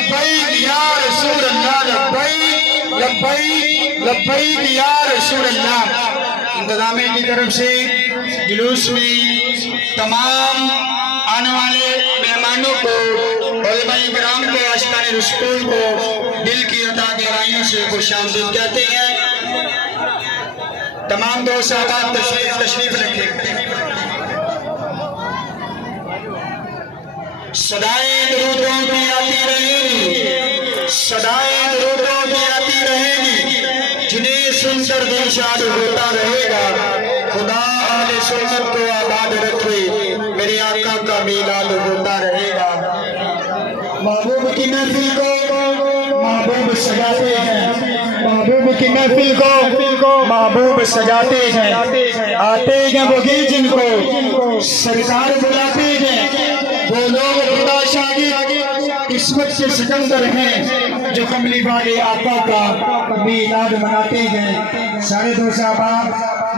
लब्बैक या रसूल अल्लाह, लब्बैक लब्बैक लब्बैक या रसूल अल्लाह। इंतजामिया की तरफ से जुलूस में तमाम आने वाले मेहमानों को, उलमाए किराम को, आशिकाने रसूल को दिल की अता गहराइयों से खुशामदीद कहते हैं। तमाम दोस्त साहब तशरीफ रखें। सदाएं दुरूदों की आती रहेंगी, सदाएं दुरूदों की आती रहेंगी, जिन्हें सुनकर दिल शाद होता रहेगा। खुदा आले सुन्नत को आबाद रखे, मेरे आका का मीलाद होता रहेगा। महबूब की महफिल को महबूब सजाते हैं, महबूब की महफिल को महबूब सजाते हैं। आते हैं वही जिनको सरकार बुलाते हैं, वो लोग खुदा शागिर्द किस्मत के सिकंदर हैं, जो कमली वाले आका का मीलाद मनाते हैं। सारे दो साहब